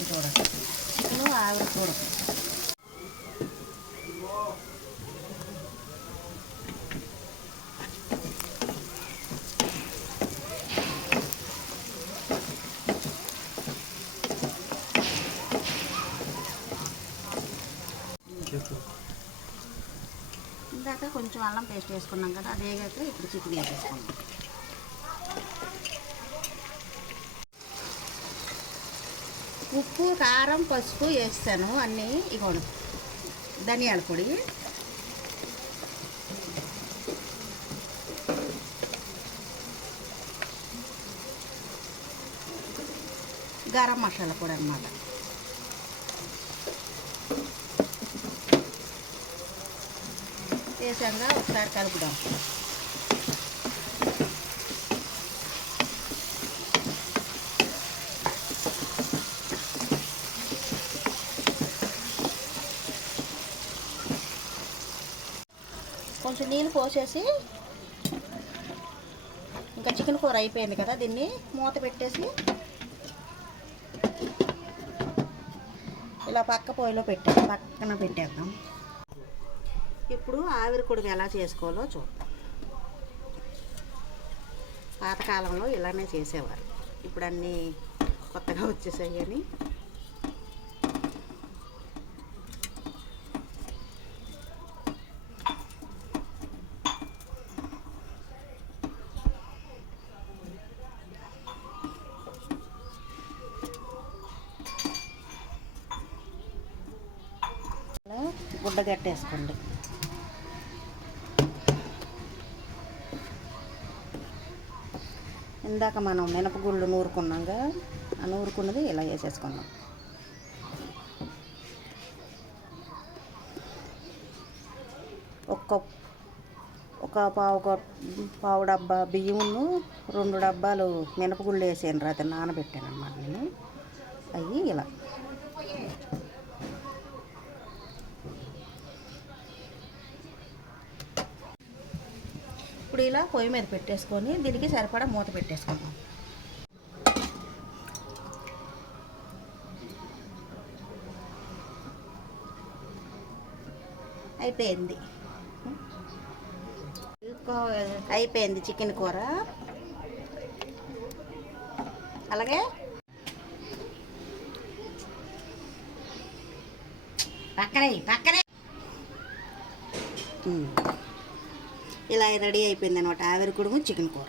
వేసుకొని చూడండి. చికెను ఆవిరి చూడదు. ఇందాక కొంచెం అల్లం పేస్ట్ వేసుకున్నాం కదా, అదేగాక ఇప్పుడు చికెన్ వేసేసుకున్నాం. ఉప్పు, కారం, పసుపు వేస్తాను అన్నీ. ఇగోండి ధనియాల పొడి, గరం మసాలా పొడి అన్నమాట. వేసాక ఒకసారి కలుపుదాం. కొంచెం నీళ్ళు పోసేసి, ఇంకా చికెన్ కూర అయిపోయింది కదా, దీన్ని మూత పెట్టేసి ఇలా పక్క పొయ్యిలో పక్కన పెట్టేద్దాం. ఇప్పుడు ఆవిరి కుడుకు ఎలా చేసుకోవాలో చూద్దాం. పాతకాలంలో ఇలానే చేసేవారు, ఇప్పుడు అన్నీ కొత్తగా వచ్చేసాయి. కానీ గుడ్డ కట్టేసుకోండి. ఇందాక మనం మినపగుళ్ళు నూరుకున్నాగా, ఆ నూరుకున్నది ఇలా వేసేసుకున్నాం. ఒక పావు డబ్బా బియ్యమును 2 డబ్బాలు మినపగుళ్ళు వేసాను. రాత్రి నానబెట్టాను అన్నమాట నేను. అవి ఇలా ఇప్పుడు ఇలా పొయ్యి మీద పెట్టేసుకొని దీనికి సరిపడా మూత పెట్టేసుకుందాం. అయిపోయింది చికెన్ కూర. అలాగే పక్కనే ఇలా రెడీ అయిపోయింది అనమాట ఆవిరి కుడుము చికెన్ కూర.